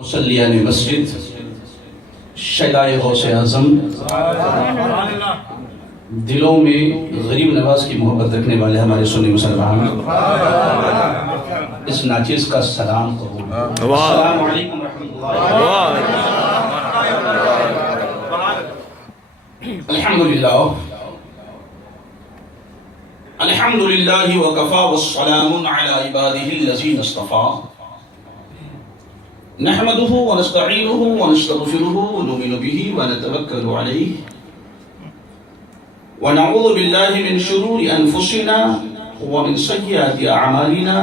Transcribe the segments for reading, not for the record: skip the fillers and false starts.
مسلیان مسجد شیدائے غوث اعظم دلوں میں غریب نواز کی محبت رکھنے والے ہمارے سنی مسلمان اس ناچیز کا سلام قبول۔ السلام علیکم ورحمۃ اللہ۔ الحمدللہ وکفا والسلام علی عباده الذین اصطفیٰ نحمده ونستعینه ونستغفره ونؤمن به ونتوکل علیہ ونعوذ باللہ من شرور انفسنا ومن سیئات اعمالنا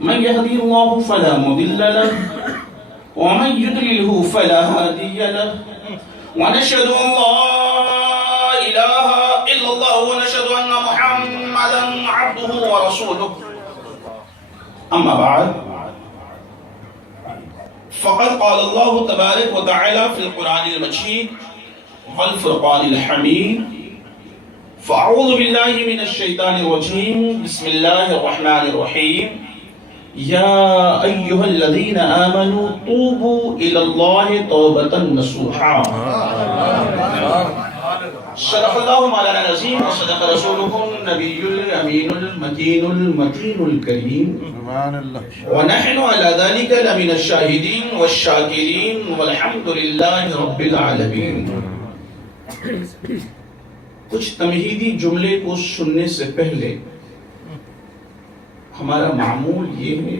من یهدی اللہ فلا مضل له ومن یضلل فلا ہادی له ونشهد ان لا الہ الا اللہ ونشهد ان محمدا عبده ورسوله اما بعد فقد قال الله تبارك وتعالى في القرآن المجيد والفرقان الحميد فأعوذ بالله من الشيطان الرجيم بسم الله الرحمن الرحيم يا أيها الذين آمنوا توبوا إلى الله توبة نصوحا صدق الله مولانا العظيم وصدق رسوله النبي الأمين المتين المتين الكريم ونحن على ذلك لمن الشاهدين والشاكرين والحمد لله رب العالمين۔ کچھ تمہیدی جملے کو سننے سے پہلے ہمارا معمول یہ ہے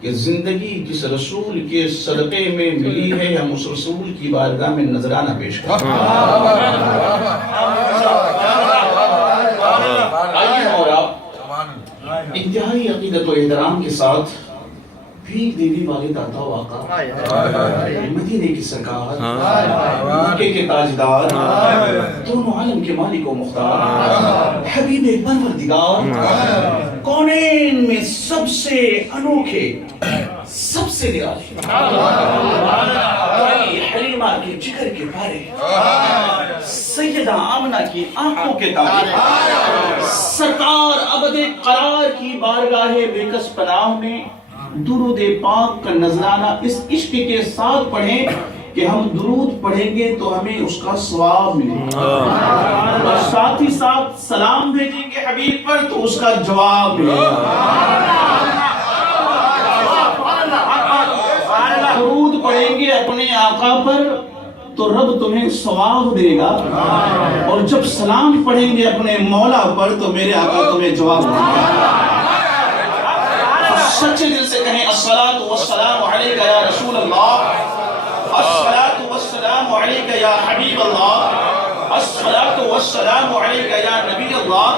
کہ زندگی جس رسول کے صدقے میں ملی ہے ہم اس رسول کی بارگاہ میں نذرانہ پیش کریں۔ آئیے اور آپ انتہائی عقیدت و احترام کے ساتھ بھیک دینے والے داتا و آقا مدینے کی سرکار مکے کے تاجدار دونوں عالم کے مالک و مختار حبیب پروردگار کونین میں سب سے انوکھے سب سے نرالی حلیمہ کے جگر کے پارے سیدہ آمنہ کی آنکھوں کے تارے سرکار ابد قرار کی بارگاہ بے کس پناہ میں درود پاک کا نذرانہ اس عشق کے ساتھ پڑھیں کہ ہم درود پڑھیں گے تو ہمیں اس کا ثواب ملے گا اور ساتھ ہی ساتھ سلام بھیجیں گے حبیب پر تو اس کا جواب ملے گا۔ درود پڑھیں گے اپنے آقا پر تو رب تمہیں ثواب دے گا اور جب سلام پڑھیں گے اپنے مولا پر تو میرے آقا تمہیں جواب دے گا۔ سچے دل سے کہیں الصلاۃ والسلام علیک یا رسول اللہ، الصلاۃ والسلام علیک یا حبیب اللہ، الصلاۃ والسلام علیک یا نبی اللہ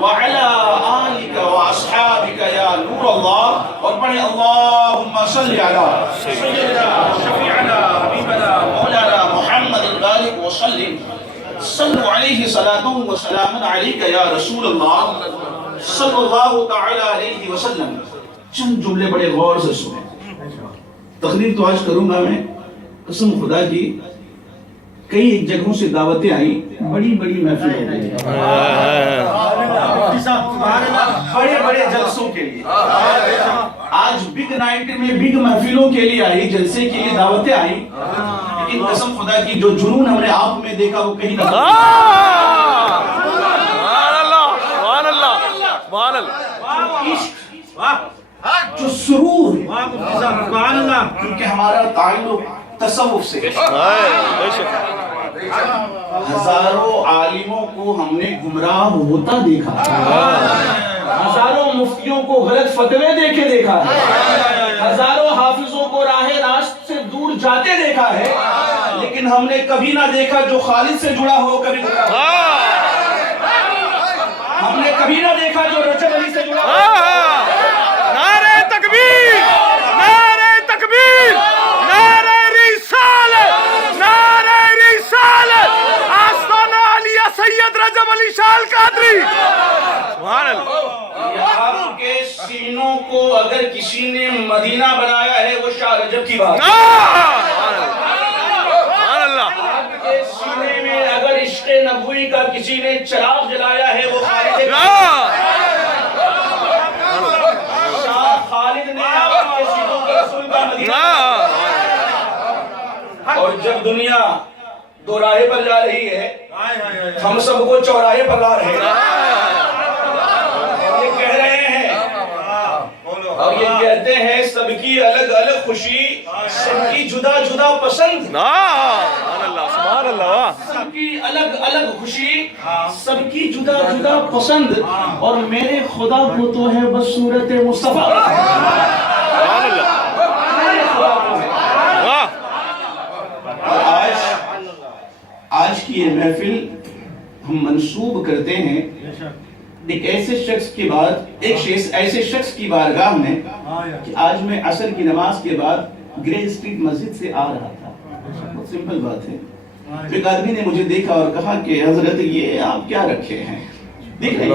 وعلی آلک واصحابک یا نور اللہ، اور پڑھیں اللہم صلی علی سیدنا شفیعنا حبیبنا مولانا محمد بارک وسلم صلو علیہ صلاۃ وسلام علیک یا رسول اللہ صلی اللہ تعالی علیہ وسلم۔ چند جملے بڑے غور سے سنیں۔ تقریر تو آج کروں گا میں، قسم خدا کی کئی ایک جگہوں سے دعوتیں آئیں، بڑی بڑی محفل ہو گئی، بڑے بڑے جلسوں کے لیے۔ آج بگ نائٹ میں بگ محفلوں کے لیے آئی، جلسے کے لیے دعوتیں آئیں، لیکن قسم خدا کی جو جنون ہم نے آپ میں دیکھا وہ کہیں نہ جو سرور کیونکہ ہمارا تعلق تصوف سے، ہزاروں عالموں کو ہم نے گمراہ ہوتا دیکھا، ہزاروں مفتیوں کو غلط فتوے دیکھے دیکھا ہے، ہزاروں حافظوں کو راہ راست سے دور جاتے دیکھا ہے، لیکن ہم نے کبھی نہ دیکھا جو خالد سے جڑا ہو کبھی ہم نے کبھی نہ دیکھا جو رجب علی سے جڑا ہو۔ آپ کے سینوں کو اگر کسی نے مدینہ بنایا ہے وہ شاہ رجب کی بات ہے۔ آپ کے سینے میں اگر عشق نبوی کا کسی نے چراغ جلایا ہے وہ خالد کی بات ہے۔ شاہ خالد نے آپ کے سینوں کو رسول کا مدینہ جب دنیا دو راہے پر جا رہی ہے ہم سب کو چوراہے پر لا رہے ہیں اور یہ کہہ رہے ہیں اور یہ کہتے ہیں سب کی الگ الگ خوشی سب کی جدا جدا پسند سبحان اللہ سب کی الگ الگ خوشی سب کی جدا جدا پسند اور میرے خدا کو تو ہے بس صورت مصطفیٰ آج کی یہ محفل ہم منسوب کرتے ہیں ایک ایسے شخص کے بعد ایسے شخص کی بارگاہ میں کہ آج میں عصر کی نماز کے بعد گرے اسٹریٹ مسجد سے آ رہا تھا بہت سمپل بات ہے ایک آدمی نے مجھے دیکھا اور کہا کہ حضرت یہ آپ کیا رکھے ہیں دیکھ رہے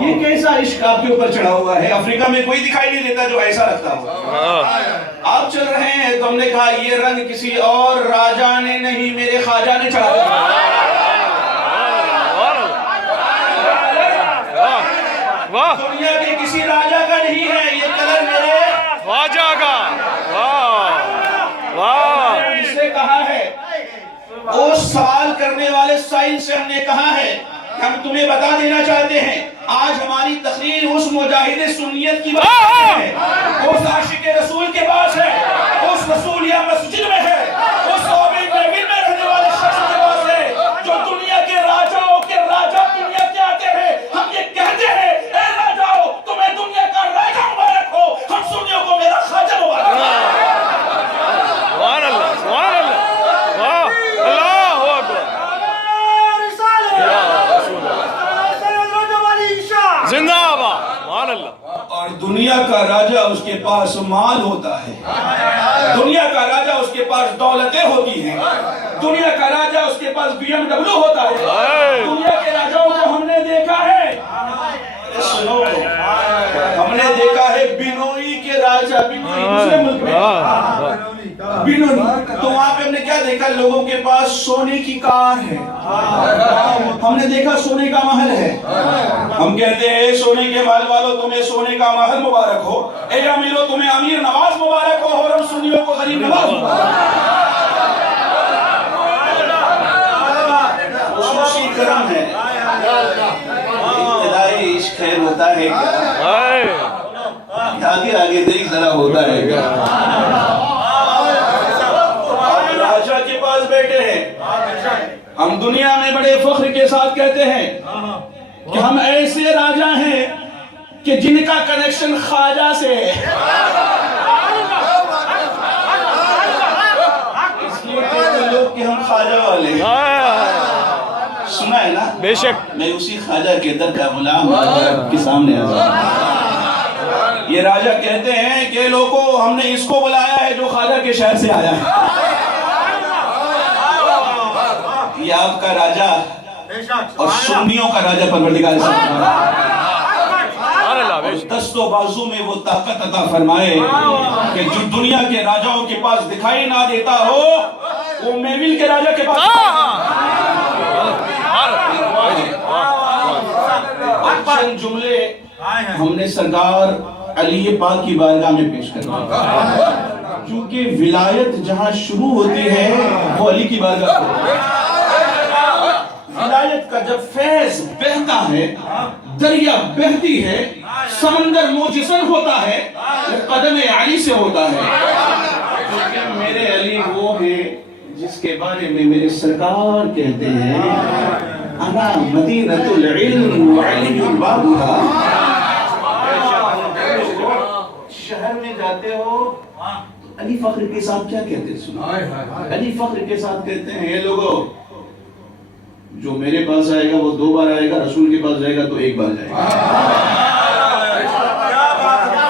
یہ کیسا عشق آپ کے اوپر چڑھا ہوا ہے افریقہ میں کوئی دکھائی نہیں دیتا جو ایسا رکھتا ہو آپ چل رہے ہیں تو ہم نے کہا یہ رنگ کسی اور راجہ نے نہیں میرے خواجہ نے چڑھا دنیا کے کسی راجہ کا نہیں ہے یہ کلر میرے خواجہ کا اس نے کہا ہے اس سوال کرنے والے سائل سے ہم نے کہا ہے کہ ہم تمہیں بتا دینا چاہتے ہیں آج ہماری تقریر اس مجاہد سنیت کی بات ہے اس عاشق رسول کے پاس ہے اس رسول یا مسجد میں ہے اس صحابی محفل میں رہنے والے شخص کے پاس ہے جو دنیا کے راجاؤں کے راجہ دنیا کے آتے ہیں ہم یہ کہتے ہیں اے راجاؤں تمہیں دنیا کا راجہ مبارک ہو ہم سنیوں کو میرا خواجہ مبارک ہو سبحان اللہ سبحان اللہ اللہ اکبر زندہ آباد سبحان اللہ اور دنیا کا راجہ اس کے پاس مال ہوتا ہے دنیا کا راجہ اس کے پاس دولتیں ہوتی ہیں دنیا کا راجہ اس کے پاس BMW ہوتا ہے دنیا کے راجاؤں کو ہم نے دیکھا ہے سنو ہم نے دیکھا ہے بینوئی کے راجہ بینوئی دوسرے ملک میں بینوئی تو وہاں پہ ہم نے کیا دیکھا لوگوں کے پاس سونے کی کار ہے ہم نے دیکھا سونے کا محل ہے ہم کہتے ہیں اے سونے کے محل والوں تمہیں سونے کا محل مبارک ہو اے امیروں تمہیں امیر نواز مبارک ہو اور ہم سنیوں کو غریب نواز مبارک خصوصی کرم ہے ابتدائی عشق خیر ہوتا ہے آگے آگے دیکھ ذرا ہوتا ہے راجہ کے پاس بیٹھے ہیں ہم دنیا میں بڑے فخر کے ساتھ کہتے ہیں کہ ہم ایسے راجہ ہیں کہ جن کا کنیکشن خواجہ سے ہے اس لیے کہتے لوگ کہ ہم خواجہ والے ہیں سنا ہے نا بے شک میں اسی خواجہ کے در کا غلام کے سامنے آزاد یہ راجہ کہتے ہیں کہ لوگوں ہم نے اس کو بلایا ہے جو خواجہ کے شہر سے آیا ہے یہ آپ کا راجہ اور سنیوں کا راجہ پروردگار دست و بازو میں وہ طاقت عطا فرمائے کہ جو دنیا کے راجاؤں کے پاس دکھائی نہ دیتا ہو وہ میویل کے راجہ کے پاس چند جملے ہم نے سرکار علی پاک کی بارگاہ میں پیش کرنا کیونکہ ولایت جہاں شروع ہوتی ہے وہ علی کی بارگاہ ولایت کا جب فیض بہتا ہے دریا بہتی ہے سمندر موجزن ہوتا ہے وہ قدم علی سے ہوتا ہے کیونکہ میرے علی وہ ہے جس کے بارے میں میرے سرکار کہتے ہیں انا مدینۃ العلم وعلی بابها شہر میں جاتے ہو علی فخر کے ساتھ کیا کہتے ہیں سنو علی فخر کے ساتھ کہتے ہیں یہ لوگوں جو میرے پاس آئے گا وہ 2 بار آئے گا رسول کے پاس جائے گا تو 1 بار جائے گا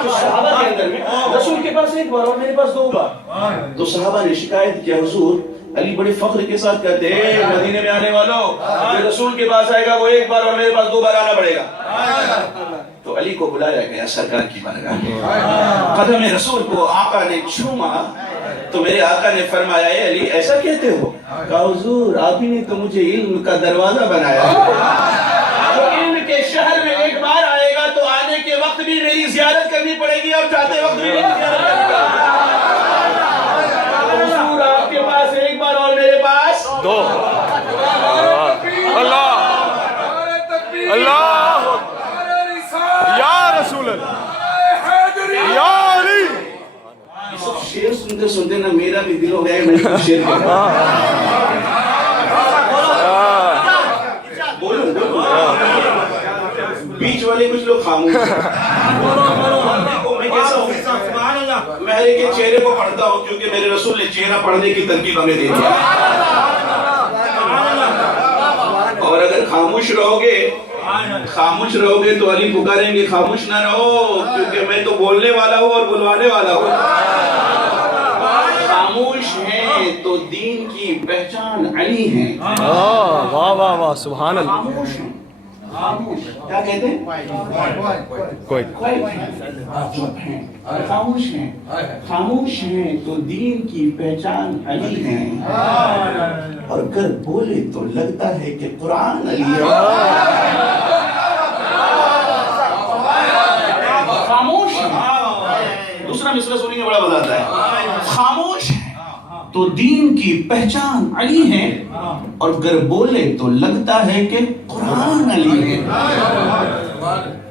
تو صحابہ کے اندر میں رسول کے پاس 1 بار اور میرے پاس 2 بار تو صحابہ نے شکایت کیا حضور علی بڑے فخر کے ساتھ کہتے ہیں مدینے میں آنے والوں جو رسول کے پاس آئے گا وہ 1 بار اور میرے پاس 2 بار آنا پڑے گا تو علی کو بلایا گیا سرکار کی بارگاہ میں قدم رسول کو آقا نے چھوما تو میرے آقا نے فرمایا اے علی ایسا کہتے ہو کہا حضور آپ ہی نے تو مجھے علم کا دروازہ بنایا جو علم کے شہر میں 1 بار آئے گا تو آنے کے وقت بھی میری زیارت کرنی پڑے گی اور جاتے وقت بھی میری زیارت کرنی پڑے گی دو اللہ اللہ یا رسول اللہ یا علی. یہ سب شعر سنتے سنتے نا میرا بھی دل ہو گیا میں شعر کروں. بولو بیچ والے کچھ لوگ خاموش ہیں. میں کیسا ہوں؟ میں ہر ایک کے چہرے کو پڑھتا ہوں کیونکہ میرے رسول نے چہرہ پڑھنے کی ترکیب ہمیں دے دیا. اور اگر خاموش رہو گے تو علی پکاریں گے خاموش نہ رہو کیونکہ میں تو بولنے والا ہوں اور بلوانے والا ہوں. خاموش ہیں تو دین کی پہچان علی ہیں. واہ واہ واہ سبحان اللہ. خاموش ہیں کیا کہتے ہیں؟ کوئی خاموش ہیں تو دین کی پہچان علی ہیں اور اگر بولے تو لگتا ہے کہ قرآن علی ہے. خاموش ہیں. دوسرا مصرع سنیں گے بڑا مزہ آتا ہے. خاموش ہیں تو دین کی پہچان علی ہے اور اگر بولے تو لگتا ہے کہ قرآن علی ہے.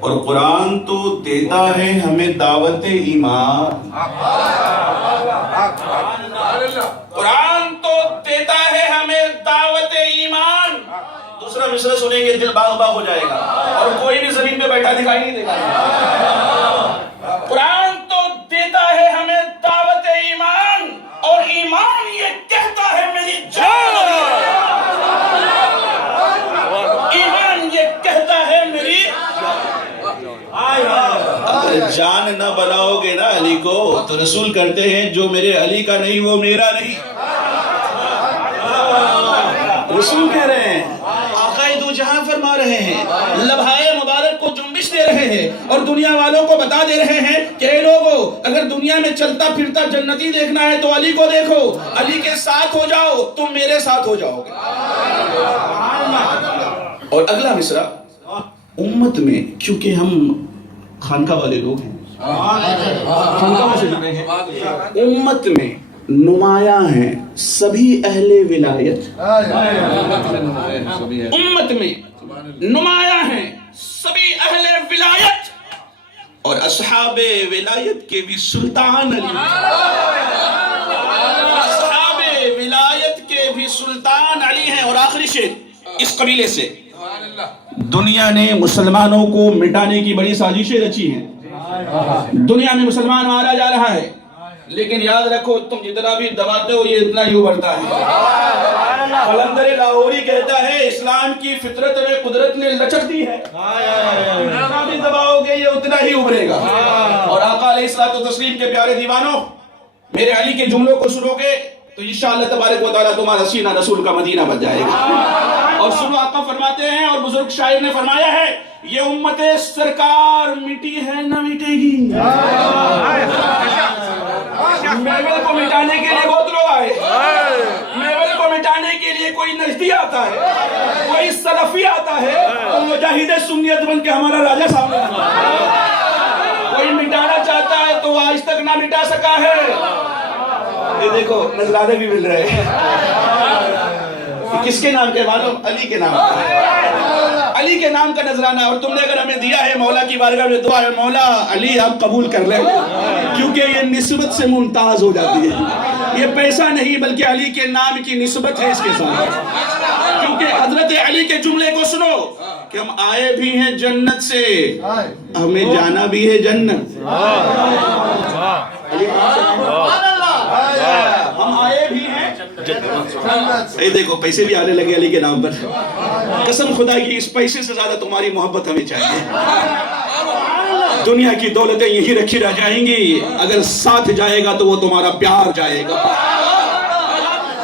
اور قرآن تو دیتا ہے ہمیں دعوت ایمان. قرآن تو دیتا ہے ہمیں دعوت ایمان. دوسرا مصرع سنیں گے دل باغ باغ ہو جائے گا اور کوئی بھی زمین پہ بیٹھا دکھائی نہیں دے گا. قرآن تو دیتا ہے ہمیں دعوت ایمان اور ایمان یہ کہتا ہے میری جان علی ہے. ایمان یہ کہتا ہے میری اگر جان نہ بناؤ گے نا علی کو تو رسول کرتے ہیں جو میرے علی کا نہیں وہ میرا نہیں. رسول کہہ رہے ہیں آقا دو جہاں فرما رہے ہیں لبھائے مبارک کو جنبش دے رہے ہیں اور دنیا والوں کو بتا دے رہے ہیں کہ اے لوگو اگر دنیا میں چلتا پھرتا جنتی دیکھنا ہے تو علی کو دیکھو. علی کے ساتھ ہو جاؤ تم میرے ساتھ ہو جاؤ گے. اور اگلا مصرع امت میں کیونکہ ہم خانقاہ والے لوگ ہیں خانقاہ سے جڑے ہیں. امت میں نمایاں ہیں سبھی اہل ولایت. امت میں نمایاں ہیں سبھی اہل ولایت اور اصحاب ولایت کے بھی سلطان علی. اصحاب ولایت کے بھی سلطان علی ہیں. اور آخری شعر اس قبیلے سے دنیا نے مسلمانوں کو مٹانے کی بڑی سازشیں رچی ہیں. دنیا میں مسلمان مارا جا رہا ہے لیکن یاد رکھو تم جتنا بھی دباتے ہو یہ اتنا ہی ابھرتا ہے. قلندر لاہوری کہتا ہے اسلام کی فطرت میں قدرت نے لچک دی ہے. جتنا بھی دباؤ گے یہ اتنا ہی ابھرے گا. اور آقا علیہ الصلوۃ والتسلیم کے پیارے دیوانوں میرے علی کے جملوں کو سنو گے تو انشاءاللہ تبارک و تعالیٰ تمہارا سینہ رسول کا مدینہ بن جائے گا. اور سنو آقا فرماتے ہیں اور بزرگ شاعر نے فرمایا ہے یہ امت سرکار مٹی ہے نہ مٹے گی. میول کو مٹانے کے لیے بہت لوگ آئے. میول کو مٹانے کے لیے کوئی نجدی آتا ہے کوئی سلفی آتا ہے تو مجاہد سنیت بن کے ہمارا راجہ سامنے آتا ہے. کوئی مٹانا چاہتا ہے تو آج تک نہ مٹا سکا ہے. یہ دیکھو نذرانے بھی مل رہے ہیں. کس کے نام کے معلوم؟ علی کے نام. علی کے نام کا نذرانہ. اور تم نے اگر ہمیں دیا ہے مولا کی بارگاہ میں دعا ہے مولا علی آپ قبول کر لیں کیونکہ یہ نسبت سے ممتاز ہو جاتی ہے. یہ پیسہ نہیں بلکہ علی کے نام کی نسبت ہے اس کے ساتھ. کیونکہ حضرت علی کے جملے کو سنو کہ ہم آئے بھی ہیں جنت سے ہمیں جانا بھی ہے جنت. ہم آئے بھی ہیں اے دیکھو پیسے بھی آنے لگے علی کے نام پر. قسم خدا کی اس پیسے سے زیادہ تمہاری محبت ہمیں چاہیے. دنیا کی دولتیں یہی رکھی رہ جائیں گی اگر ساتھ جائے گا تو وہ تمہارا پیار جائے گا.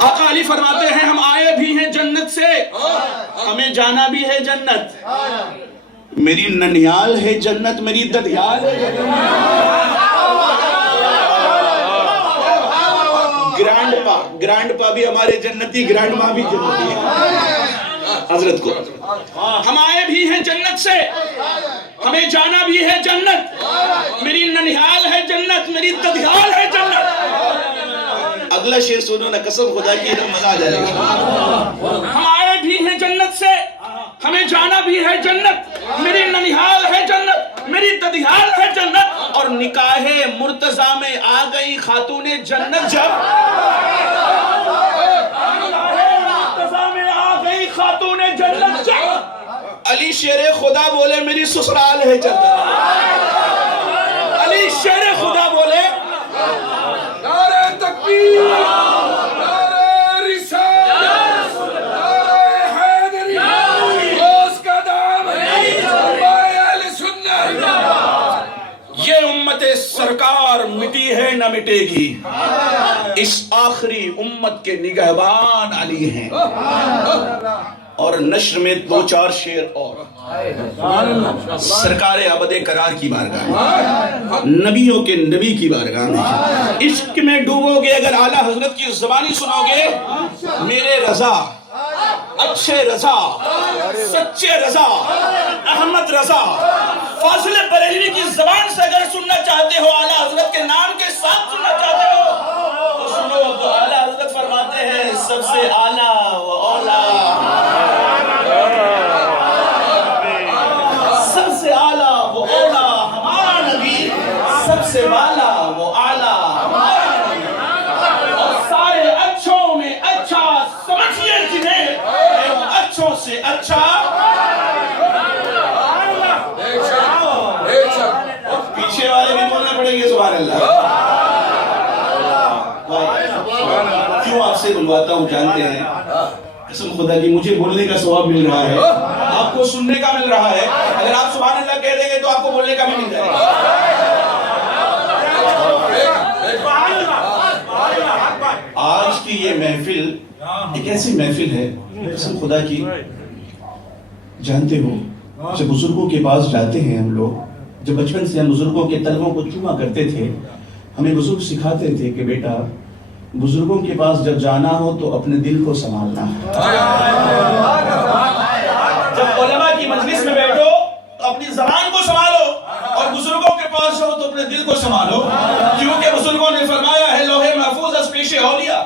آقا علی فرماتے ہیں ہم آئے بھی ہیں جنت سے ہمیں جانا بھی ہے جنت. میری ننیال ہے جنت میری ددیال ہے جنت. گرانڈ پا بھی ہمارے جنتی گرانڈ ماں بھی جنتی حضرت کو. ہم آئے بھی ہیں جنت سے ہمیں جانا بھی ہے جنت. میری ننیال ہے جنت میری ددیال ہے جنت. اگلا شعر سنو نا، قسم خدا کی مزہ آ جائے گا. ہم آئے بھی ہیں جنت سے، ہمیں جانا بھی ہے جنت، میری ننیحال ہے جنت، میری ددیحال ہے جنت، اور نکاح مرتضیٰ میں آ گئی خاتون جنت جب، مرتضیٰ میں آ گئی خاتون جنت جب، علی شیر خدا بولے میری سسرال ہے جنت. علی شیر خدا بولے نعرہ تکبیر، نعرہ رسالت، نعرہ حیدری، غوث کا دامن، علماء اہل سنت. یہ امت سرکار مٹی ہے نہ مٹے گی، اس آخری امت کے نگہبان علی ہیں. اور نشر میں 2-4 شعر اور. سرکار ابد قرار کی بارگاہ میں، نبیوں کے نبی کی بارگاہ میں عشق میں ڈوبو گے اگر اعلیٰ حضرت کی زبانی سنو گے. میرے رضا، اچھے رضا، سچے رضا، احمد رضا، فاضل بریلوی کی زبان سے اگر سننا چاہتے ہو، اعلیٰ حضرت کے نام کے ساتھ سننا چاہتے ہو تو سنو. تو اعلیٰ حضرت فرماتے ہیں سب سے اعلیٰ و اولا، سب سے اعلیٰ وہ اولا ہمارا نبی، سب سے والا وہ اعلیٰ ہمارا نبی. اور سارے اچھوں میں اچھا سمجھیے جنہیں، وہ اچھوں سے اچھا. پیچھے والے بھی بولنے پڑیں گے سبحان اللہ. کیوں آپ سے بلواتا ہوں جانتے ہیں؟ قسم خدا کی مجھے بولنے کا ثواب مل رہا ہے، آپ کو سننے کا مل رہا ہے. اگر آپ سبحان اللہ کہہ دیں گے تو آپ کو بولنے کا بھی مل جائے گا. آج کی یہ محفل ایک ایسی محفل ہے، قسم خدا کی جانتے ہو جب بزرگوں کے پاس جاتے ہیں ہم لوگ، جب بچپن سے ہم بزرگوں کے طلبوں کو چوما کرتے تھے، ہمیں بزرگ سکھاتے تھے کہ بیٹا بزرگوں کے پاس جب جانا ہو تو اپنے دل کو سنبھالنا ہے. جب علماء کی مجلس میں بیٹھو تو اپنی زبان کو سنبھالو، اور بزرگوں کے پاس جاؤ تو اپنے دل کو سنبھالو. کیونکہ بزرگوں نے فرمایا ہے لوح محفوظ از پیش اولیاء،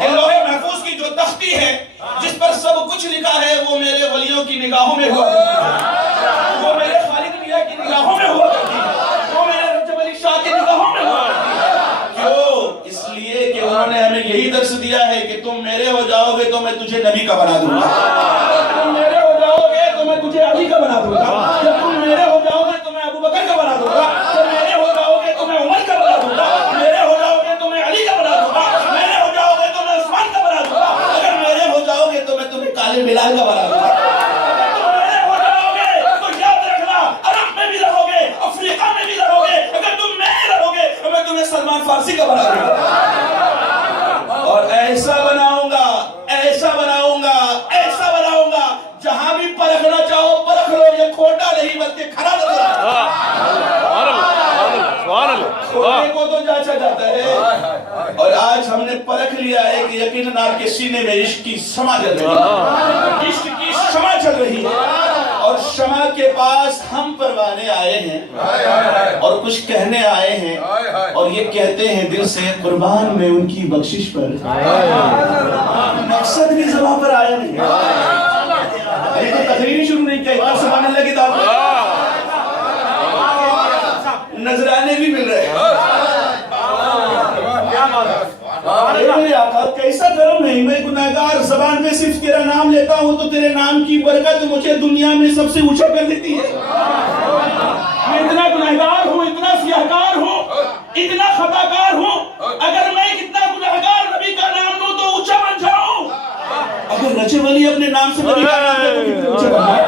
کہ لوح محفوظ کی جو تختی ہے جس پر سب کچھ لکھا ہے وہ میرے ولیوں کی نگاہوں میں ہوا کرتی ہے، وہ میرے خالق میاں کی نگاہوں میں ہوا کرتی ہے، وہ میرے رجب علی شاہ کی نگاہوں میں ہوا کرتی ہے. کیوں؟ اس لیے کہ انہوں نے ہمیں یہی درس دیا ہے کہ تم میرے ہو جاؤ گے تو میں تجھے نبی کا بنا دوں گا، تم میرے ہو جاؤ گے تو میں تجھے علی کا بنا دوں گا، جب تم میرے ہو جاؤ گے تو میں ابو بکر کا بنا دوں گا، جب میرے ہو جاؤ گے تو میں عمر کا بنا دوں گا، میرے ہو جاؤ گے تو میں علی کا بنا دوں گا، میرے ہو جاؤ گے تو میں عثمان کا بنا دوں گا، اگر میرے ہو جاؤ گے تو میں تمہیں کالے بلال کا بنا دوں گا. سلمان فارسی کا بنا دوں گا، اور ایسا بناؤں گا، ایسا بناؤں گا، ایسا بناؤں گا جہاں بھی پرکھنا چاہو پرکھ لو. یہ کھوٹا نہیں بلکہ کھڑا نظر آتا ہے، کھوٹے کو تو جانچا جاتا ہے. اور آج ہم نے پرکھ لیا ہے کہ یقیناً آپ کے سینے میں عشق کی شمع جل رہی ہے، عشق کی شمع چل رہی ہے، اور شمع کے پاس ہم پروانے آئے ہیں اور کچھ کہنے آئے ہیں، اور یہ کہتے ہیں دل سے قربان میں ان کی بخشش پر. مقصد بھی زبان پر آیا نہیں، ابھی تو تقریر شروع نہیں کیا، اتنا سبحان اللہ کی دعوت، نذرانے بھی مل رہے ہیں. میرے آقا کیسا کرم ہے، میں گناہگار زبان میں صرف تیرا نام لیتا ہوں تو تیرے نام کی برکت مجھے دنیا میں سب سے اونچا کر دیتی ہے. میں اتنا گناہگار ہوں، اتنا سیاہکار ہوں، اتنا خطاکار ہوں، اگر میں اتنا گناہگار نبی کا نام لوں تو اونچا بن جاؤں. اگر رجب علی اپنے نام سے نبی کا نام لے تو کتنے اونچے بن جائے،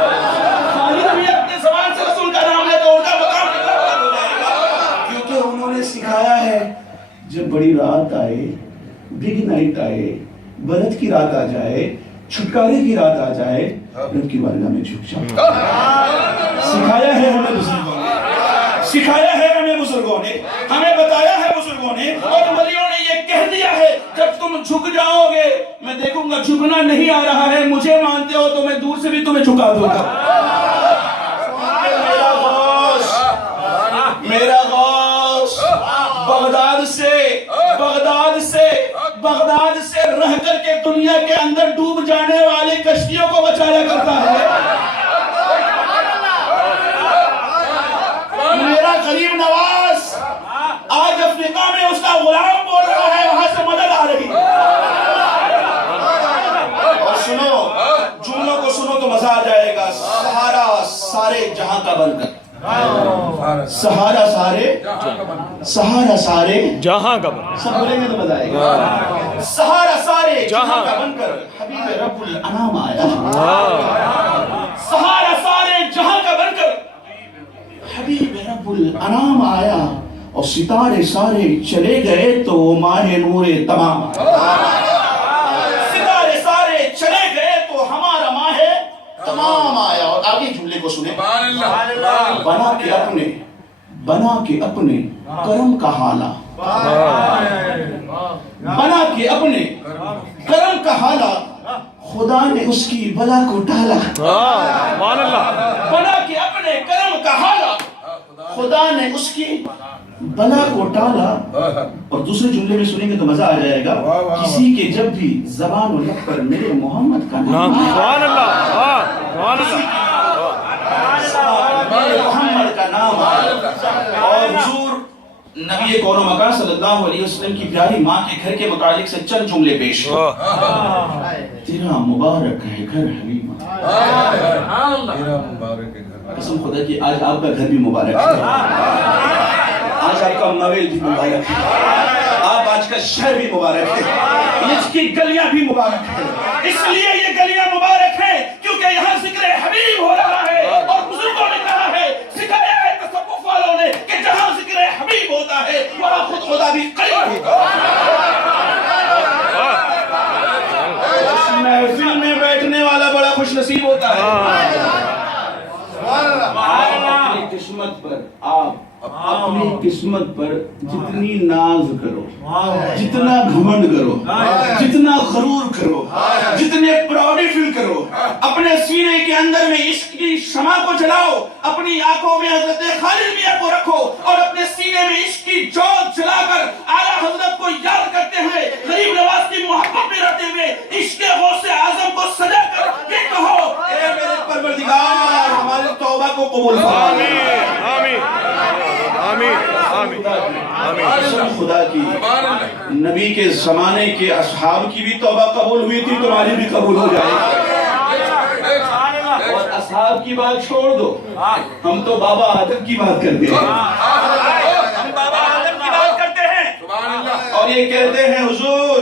خالد نبی اپنے زبان سے رسول کا نام لے تو ان کا مقام کتنا بلند ہو جائے گا. کیونکہ انہوں نے سکھایا ہے جب بڑی رات آئے، بگ نائٹ آئے، برات کی رات آ جائے، چھٹکارے کی رات آ جائے، رب کی بارگاہ میں جھک جاؤ. سکھایا ہے ہمیں بزرگوں نے، سکھایا ہے ہمیں بزرگوں نے، ہمیں بتایا ہے بزرگوں نے، اور ولیوں نے یہ کہہ دیا ہے جب تم جھک جاؤ گے میں دیکھوں گا جھکنا نہیں آ رہا ہے، مجھے مانتے ہو تو میں دور سے بھی تمہیں جھکا دوں گا. میرا غوث بغداد سے بغداد سے رہ کر کے دنیا کے اندر ڈوب جانے والے کشتیوں کو بچایا کرتا ہے. میرا غریب نواز آج افریقہ میں اس کا غلام بول رہا ہے, وہاں سے مدد آ رہی ہے. اور سنو, جملوں کو سنو تو مزہ آ جائے گا. سہارا سارے جہاں کا بن کر, سہارا سارے جہاں کا بن, سب بولیں گے تو مزہ آئے گا. سہارا سارے جہاں کا بن کر حبیب رب الانام آیا. سہارا سارے جہاں کا بن کر حبیب رب الانام آیا, اور ستارے سارے چلے گئے تو وہ ماہ نور تمام آیا. ستارے سارے چلے گئے تو ہمارا ماہ تمام آیا. اور آگے جملے کو سنیں, بنا کے اپنے کرم کا حالہ, بنا کے اپنے کرم کا حالہ, خدا نے اس کی بلا کو ٹالا. بنا کے اپنے کرم کا حالہ, خدا نے اس کی بلا کو ٹالا. اور دوسرے جملے میں سنیں گے تو مزہ آ جائے گا. کسی کے جب بھی زبان و لب پر میرے محمد کا نام محمد کا نام, اور حضور نبی کون و مکان صلی اللہ علیہ وسلم کی پیاری ماں کے گھر کے متعلق سے چند جملے پیش ہیں. تیرا مبارک ہے گھر حلیمہ, قسم خدا کی آج آپ کا گھر بھی مبارک ہے, آج آپ کا مویل بھی مبارک ہے, آپ آج کا شہر بھی مبارک ہے, اس کی گلیاں بھی مبارک ہے. اس لیے یہ گلیاں مبارک ہیں کیونکہ یہاں ذکر حبیب ہو رہا ہے. اور بزرگوں نے کہا ہے, سکھایا ہے تصوف والوں نے کہ جہاں ذکر حبیب ہوتا ہے وہاں خود خدا بھی قریب ہوتا ہے. اس محفل میں بیٹھنے والا بڑا خوش نصیب ہوتا ہے. اپنی قسمت پر آپ اپنی قسمت پر جتنی ناز کرو, جتنا گھمنڈ کرو, جتنا غرور کرو, جتنے پراؤڈی فیل کرو, اپنے سینے کے اندر میں عشق کی شمع کو جلاؤ, اپنی آنکھوں میں حضرت خالد میاں کو رکھو, اور اپنے سینے میں عشق کی جوت جلا کر اعلیٰ حضرت کو یاد کرتے ہوئے, غریب نواز کی محبت میں رہتے ہوئے عشق غوث اعظم کو سجا کر یہ کہو, اے میرے پروردگار ہماری توبہ کو قبول خدا کی. نبی کے زمانے کے اصحاب کی بھی توبہ قبول ہوئی تھی, تمہاری بھی قبول ہو جائے. اور اصحاب کی بات چھوڑ دو, ہم تو بابا آدم کی بات کرتے ہیں. ہم بابا آدم کی بات کرتے ہیں اور یہ کہتے ہیں حضور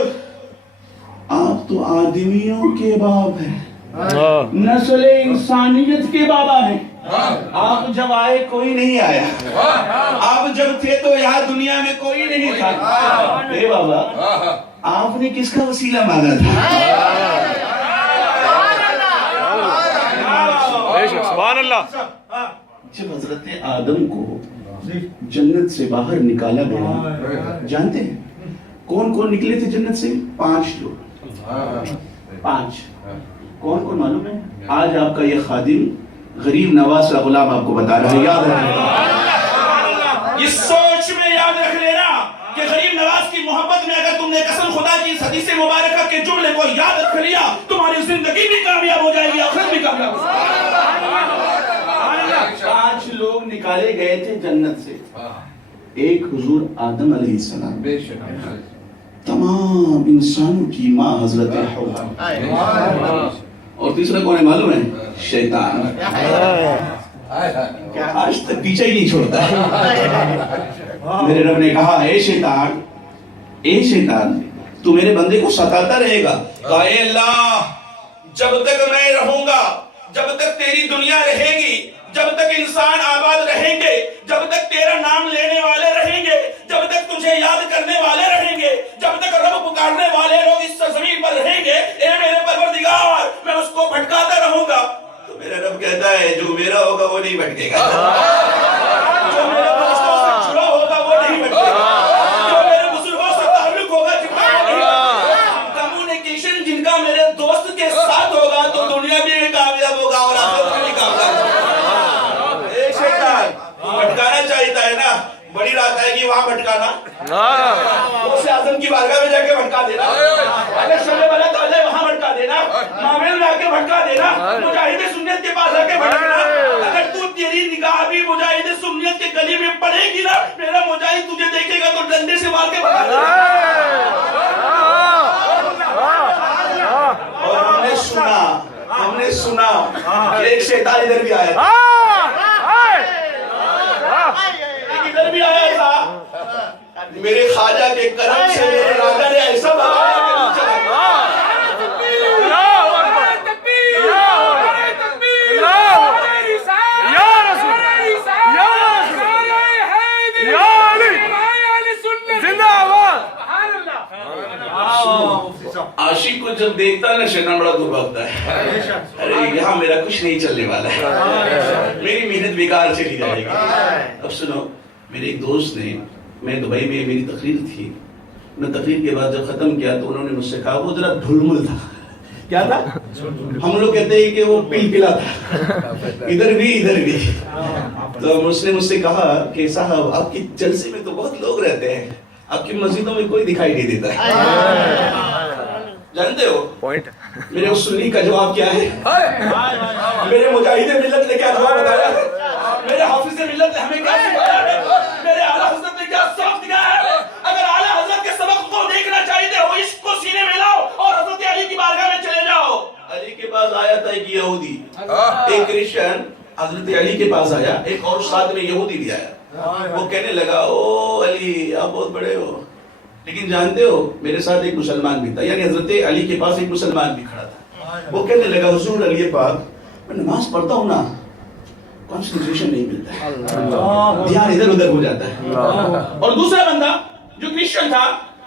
آپ تو آدمیوں کے باپ ہیں, نسل انسانیت کے بابا ہیں. آپ جب آئے کوئی نہیں آیا, آپ جب تھے تو یہاں دنیا میں کوئی نہیں تھا. اے بابا آپ نے کس کا وسیلہ مانگا تھا؟ سبحان اللہ. جب حضرت آدم کو جنت سے باہر نکالا گیا, جانتے ہیں کون کون نکلے تھے جنت سے؟ 5 لوگ. 5 کون کون معلوم ہے؟ آج آپ کا یہ خادم غریب نواز کا غلام آپ کو بتا رہا ہے. یاد رکھنا, اس سوچ میں یاد رکھ لینا کہ غریب نواز کی محبت میں اگر تم نے قسم خدا کی اس حدیث مبارکہ کے جملے کو یاد رکھ لیا, تمہاری زندگی بھی کامیاب ہو جائے گی, آخرت بھی کامیاب ہو جائے گی. 5 لوگ نکالے گئے تھے جنت سے. ایک حضور آدم علیہ السلام, تمام انسانوں کی ماں حضرت حوا, اور تیسرا کون ہے معلوم ہے؟ شیطان. آج تک پیچھے ہی نہیں چھوڑتا. میرے رب نے کہا اے شیطان تو میرے بندے کو ستاتا رہے گا. کہا اے اللہ جب تک میں رہوں گا, جب تک تیری دنیا رہے گی, جب تک انسان آباد رہیں گے, جب تک تیرا نام لینے والے رہیں گے, جب تک تجھے یاد کرنے والے رہیں گے, جب تک رب پکارنے والے لوگ اس زمین پر رہیں گے, اے میرے پروردگار میں اس کو بھٹکاتا رہوں گا. تو میرا رب کہتا ہے جو میرا ہوگا وہ نہیں بھٹکے گا, جو میرے دوستوں سے جڑا ہوگا وہ نہیں بھٹکے گا, جو میرے بزرگوں سے تعلق ہوگا کمیونیکیشن جن کا میرے دوست کے ساتھ ہوگا تو دنیا بھی کامیاب ہوگا اور آخرت بھی کامیاب ہوگا. بھٹکانا چاہتا ہے نا, بڑی آتا ہے کہ وہاں بھٹکانا غوث اعظم کی بارگاہ میں جا کے بھٹکا دینا, اگر شب برات آ جائے وہاں بھٹکا دینا, معامل میں آ کے بھٹکا دینا, مجاہد سنت کے پاس آ کے بھٹکنا. اگر تو تیری نگاہ بھی مجاہد سنت کے گلی میں پڑے گی نا, میرا مجاہد تجھے دیکھے گا تو ڈنڈے سے مار کے بھگا دینا. اور ہم نے سنا کہ ایک شیطان ادھر بھی آیا تھا, ادھر بھی آیا تھا, میرے خواجہ کے کرم سے میرے راجہ نے ایسا بنایا کہ وہ چلا گیا. عاشق کو جب دیکھتا ہے نا شیطان بڑا دور بھاگتا ہے, ارے یہاں میرا کچھ نہیں چلنے والا ہے, میری محنت بیکار چلی جائے گی. اب سنو, میرے ایک دوست نے, میں دبئی میں میری تقریر تھی, میں تقریر کے بعد جب ختم کیا تو انہوں نے مجھ سے کہا وہ ذرا ڈھلمل تھا. کیا تھا؟ ہم لوگ کہتے ہیں کہ وہ پل پلا تھا, ادھر بھی. تو اس نے مجھ سے کہا کہ صاحب آپ کی جلسے میں تو بہت لوگ رہتے ہیں, آپ کی مسجدوں میں کوئی دکھائی نہیں دیتا ہے. جانتے ہو میرے اس سنی کا جواب کیا ہے؟ میرے مجاہد ملت نے کیا جواب بتایا ہے؟ میرے حافظ ملت نے ہمیں کیا سکھایا ہے؟ میرے اعلیٰ حضرت نے کیا سبق دیا ہے؟ اگر اعلیٰ حضرت کے سبق کو دیکھنا چاہتے ہو, عشق کو سینے میں لاؤ اور حضرت علی کی بارگاہ میں چلے جاؤ. علی کے پاس آیا تھا ایک یہودی, ایک کرسچن حضرت علی کے پاس آیا, ایک اور ساتھ میں یہودی بھی آیا. وہ کہنے لگا او علی آپ بہت بڑے ہو, لیکن جانتے ہو میرے ساتھ ایک مسلمان بھی تھا, یعنی حضرت علی کے پاس ایک مسلمان بھی کھڑا تھا. وہ کہنے لگا حضور علی پاک میں نماز پڑھتا ہوں نا, کنسنٹریشن نہیں ملتا ہے, دھیان ادھر ادھر ہو جاتا ہے. اور دوسرا بندہ جو کرسچن تھا,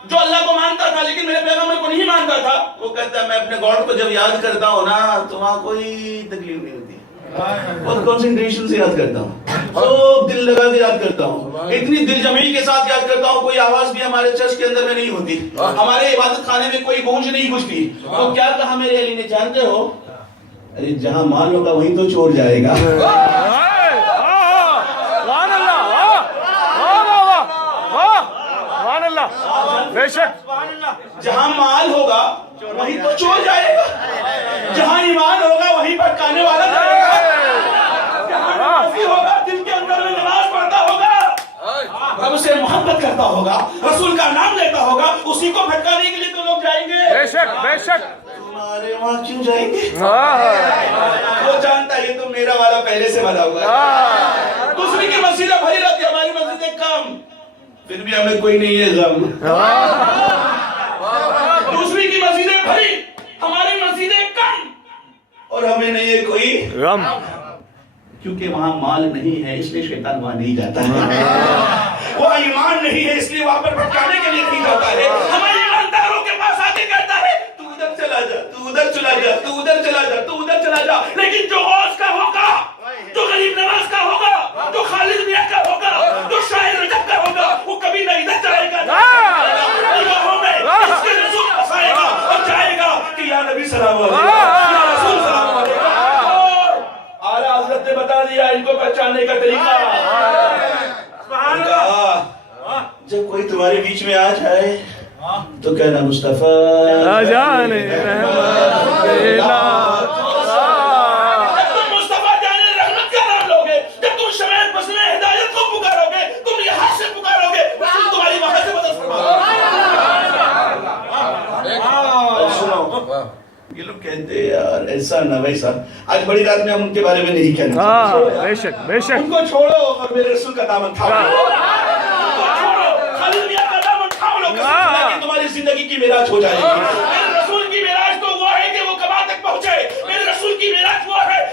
جو اللہ کو مانتا تھا لیکن میرے پیغمبر کو نہیں مانتا تھا, وہ کہتا ہے میں اپنے گاڈ کو جب یاد کرتا ہوں نا تو وہاں کوئی تکلیف نہیں ہوتی, بہت کنسنٹریشن سے یاد کرتا ہوں, خوب دل لگا کے یاد کرتا ہوں, اتنی دل جمعی کے ساتھ یاد کرتا ہوں, کوئی آواز بھی ہمارے چرچ کے اندر میں نہیں ہوتی, ہمارے عبادت خانے میں کوئی گونج نہیں گونجتی. تو کیا کہا میرے علی نے جانتے ہو؟ ارے جہاں مال ہوگا وہیں تو چور جائے گا. بے شک جہاں مال ہوگا وہیں تو چور جائے گا, جہاں ایمان ہوگا وہیں بھٹکانے والا جائے گا, جہاں نمازی ہوگا دل کے اندر میں نماز پڑھتا ہوگا, اب اسے محبت کرتا ہوگا, رسول کا نام لیتا ہوگا, اسی کو بھٹکانے کے لیے تو لوگ جائیں گے. بے شک بے شک. تمہارے وہاں کیوں جائیں گے؟ وہ جانتا ہے یہ تو میرا والا پہلے سے بنا ہوا ہے. دوسری کی مسجدیں بھری رہتی, ہماری مسجدیں کم, پھر بھی ہمیں کوئی نہیں ہے غم. دوسری کی مسجدیں بھری, ہماری مسجدیں کم, اور ہمیں نہیں ہے کوئی غم, کیونکہ وہاں مال نہیں ہے اس لیے شیطان وہاں نہیں جاتا ہے, وہاں ایمان نہیں ہے اس لیے وہاں پر بھٹکانے کے لیے نہیں جاتا ہے. ہمارے ایمانداروں کے پاس آ کے کہتا ہے تو ادھر چلا جا, تو ادھر چلا جا, تو ادھر چلا جا, تو ادھر چلا جا, لیکن جو غوث کا ہوگا, جو غریب نواز کا ہوگا, جو خالد میاں کا ہوگا, جو شاعر رجب کا ہوگا, وہ کبھی نہ ادھر چلے گا, نگاہوں میں اس کے رسول پھنسائے گا اور جائے گا کہ یا نبی سلام علیکم, یا رسول سلام علیکم. اور اعلیٰ حضرت نے بتا دیا ان کو پہچاننے کا طریقہ. جب کوئی تمہارے بیچ میں آ جائے تو کہنا مصطفیٰ جانے رحمت یہ لوگ کہتے ہیں یار ایسا نہ ویسا, آج بڑی رات میں ہم ان کے بارے میں نہیں کہنا. بے شک بے شک. ان کو چھوڑو اور میرے رسول کا دامن تھامو. ان کو چھوڑو, خالد میاں کا دامن تھام لو, کہ تمہاری زندگی کی معراج ہو جائے گی. میرے رسول کی معراج تو وہ ہے کہ وہ کعبہ تک پہنچے, میرے رسول کی معراج وہ ہے